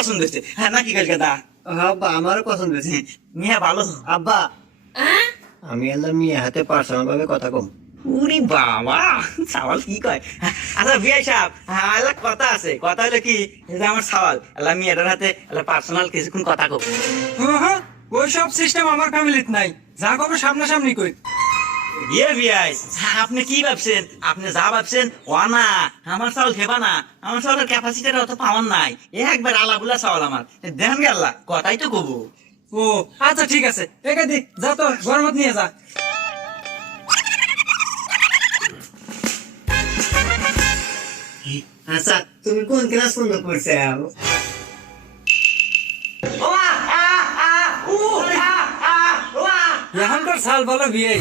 পছন্দ হয়েছে হ্যাঁ নাকি কলকাতা আব্বা আমারও পছন্দ হয়েছে। মিয়া ভালো আব্বা আমি আল্লাহ মিয়া হাতে পার্সোনাল ভাবে কথা কম। উরি বাবা সওয়াল কি কয় আচ্ছা বিআই সাহেব আল্লাহ কথা আছে কথা হলো কি এই যে আমার সওয়াল আল্লাহ মিয়াটার হাতে আল্লাহ পার্সোনাল কিছুক্ষণ কথা কব হ্যাঁ ওই সব সিস্টেম আমার ফ্যামিলিতে নাই, যা করবো সামনাসামনি কই। ইয়ে বিআই আপনি কি ভাবছেন আপনি যা ভাবছেন ও না আমার চাউল খেবা না আমার চাউলের ক্যাপাসিটিটা অত পাওয়ার নাই একবার আলাবুলা চাউল আমার দেন গে আল্লাহ কথাই তো কব ও আচ্ছা ঠিক আছে, একে দি যা তো গরমত নিয়ে যা। আচ্ছা তুমি কোন ক্লাস পর্যন্ত পড়ছে? এখনকার সাল বলো বিয়ে